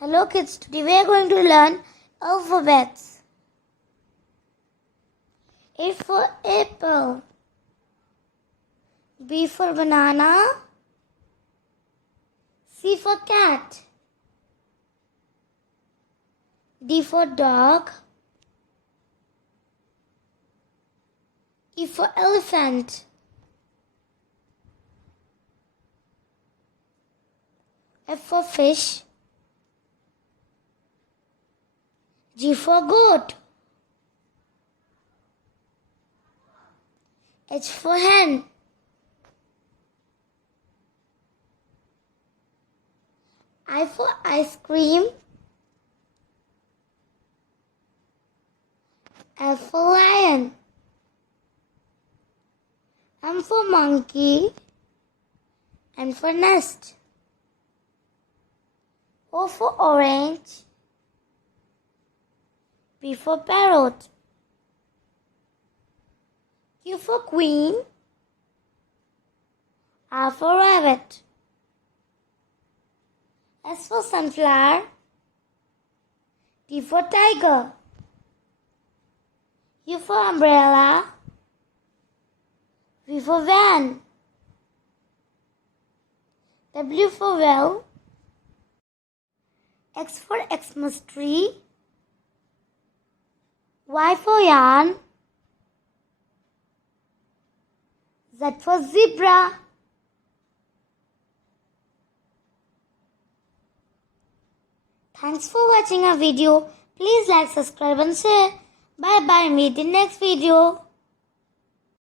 Hello kids, today we are going to learn alphabets. A for apple, B for banana, C for cat, D for dog, E for elephant, F for fish, G for goat, H for hen, I for ice cream, L for lion, M for monkey, N for nest, O for orange, P for parrot, Q for queen, R for rabbit, S for sunflower, T for tiger, U for umbrella, V for van, W for well, X for Xmas tree, Y for yarn, Z for zebra. Thanks for watching our video. Please like, subscribe and share. Bye bye. Meet in next video.